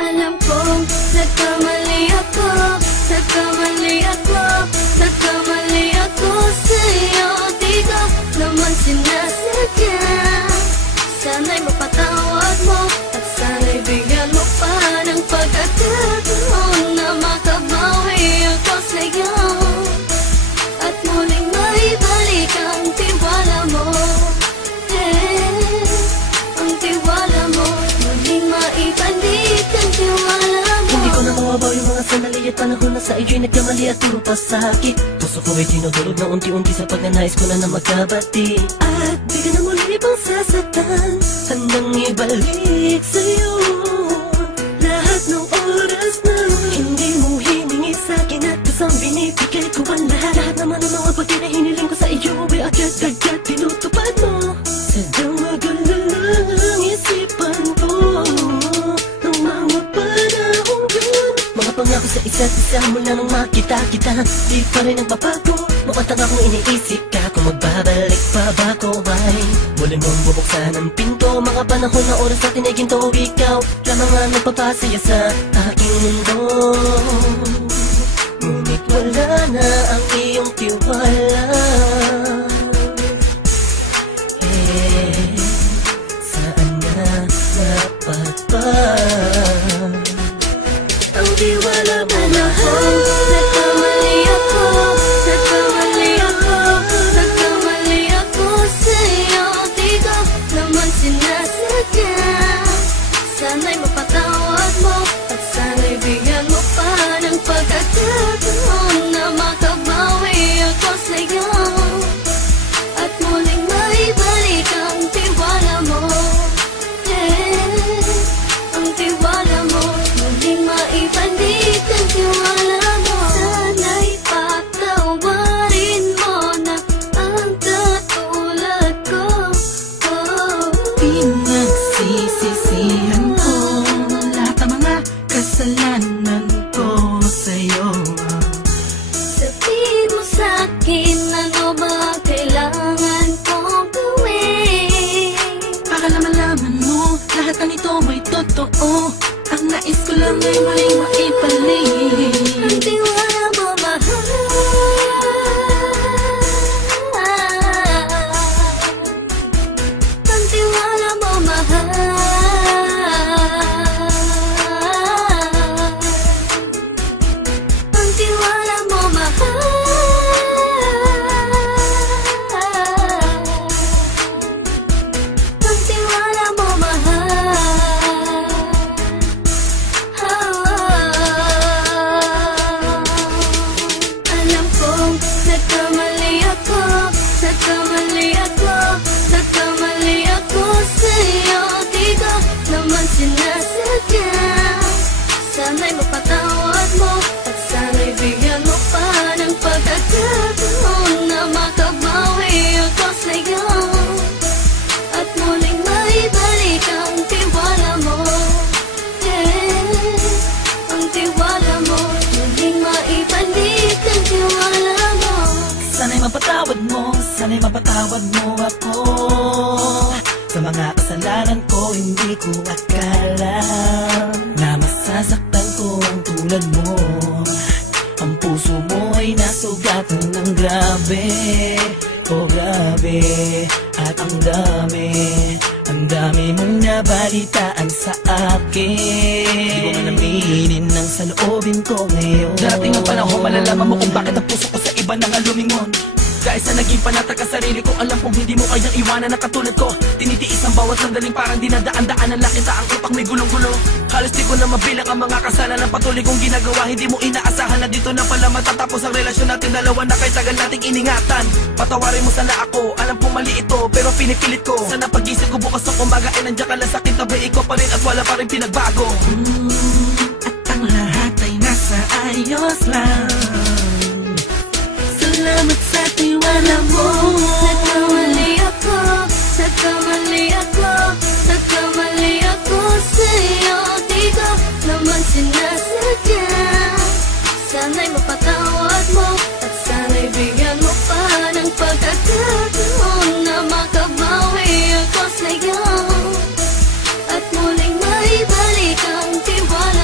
Alam kong nagkamali ako, nagkamali ako, nagkamali ako sa'yo. Di ko naman sinasadya. Sana'y mapatawad mo at sana'y bigyan mo pa ng pagkakataon na makabawi ako sa'yo at muling maibalik ang tiwala mo. Ang tiwala mo, muling maibalik ang tiwala mo. Hindi ko na mawabaw yung mga sandali at panahon na sa iyo'y nagkamali at puro pasakit. Puso ko ay dinudulog na unti-unti sa pagnanais ko na magkabati. At di ka na muli pang sasaktan, handang ibalik sa'yo lahat ng oras na hindi mo hiningi sa'kin at kusang binibigay ko ang lahat. Lahat naman ng mga bagay na hiniling ko sa iyo ay agad-agad tinutupad mo. Sadyang magulo lang ang isipan ko ng mga panahon yun. Mga pangako sa isa't isa mula nung makita kita, di pa rin nagbabago. Mukhang akong iniisip ka kung magbabalik pa ba ko ay muli mong bubuksan ang pinto. Mga panahon na oras natin ay ginto, ikaw lamang ang nagpapasaya sa aking mundo. Ngunit wala na ang iyong tiwala. Saan na dapat ba ang tiwala mo? Nagkamali ako, nagkamali ako, nagkamali ako sa'yo. Di ko naman sinasadya. Sana'y mapatawad mo at sana'y bigyan mo pa ng pagkakataon na makabawi ako sa'yo at muling maibalik ang tiwala mo. Ang tiwala mo, muling maibalik ang tiwala mo. Sana'y patawarin mo na ang katulad ko. Pinagsisisihan ko lahat ng mga kasalanan ko sa'yo. Sabihin mo sa'kin ano ba kailangan kong gawin Para malaman mo lahat ng ito ay totoo. Ang nais ko lang ay muling maibalik ang tiwala mo, mahal. Ang tiwala mo, mahal. Ang tiwala mo, mahal. Ang tiwala mo, mahal. Alam kong nagkamali ako, nagkamali ako, nagkamali ako sa'yo. Di ko naman sinasadya. Sana'y mapatawad mo at sana'y bigyan mo pa ng pagkakataon na makabawi ako sa'yo at muling maibalik ang tiwala mo. Ang tiwala mo, muling maibalik ang tiwala mo. Sana'y mapatawad mo ako sa mga kasalanan ko. Hindi ko akala na masasaktan ko ang tulad mo. Ang puso mo ay nasugatan ng grabe, oh grabe. At ang dami mong nabalitaan sa akin. Di ko nga naminin ng saloobin ko ngayon. Darating ang panahon, malalaman mo kung bakit ang puso ko sa iba nang lumingon. Dahil sa naging panatag ka sarili ko, alam kong hindi mo kayang iwanan na katulad ko. Tinitiis ang bawat sandaling parang dinadaan-daan ang lakita ang utak may gulong-gulo. Halos di ko na mabilang ang mga kasalanan patuloy kong ginagawa. Hindi mo inaasahan na dito na pala matatapos ang relasyon natin dalawa na kahit tagal nating iningatan. Patawarin mo sana ako, alam kong mali ito pero pinipilit ko. Sana pag-isip ko bukas ng umaga ay nandiyan ka lang sa akin, tabi ko pa rin at wala pa rin pinagbago. At ang lahat ay nasa ayos lang. Salamat sa tiwala mo. Nagkamali ako, nagkamali ako, nagkamali ako sa'yo. Di ko naman sinasadya. Sana'y mapatawad mo at sana'y bigyan mo pa ng pagkakataon na makabawi ako sa'yo at muling maibalik ang tiwala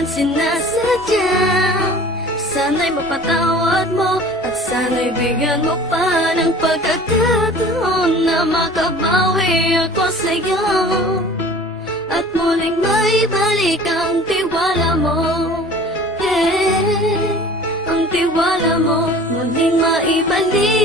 man sinasadya. Sana'y mapatawad mo at sana'y bigyan mo pa ng pagkakataon na makabawi ako sa'yo at muling maibalik ang tiwala mo. Ang tiwala mo muling maibalik.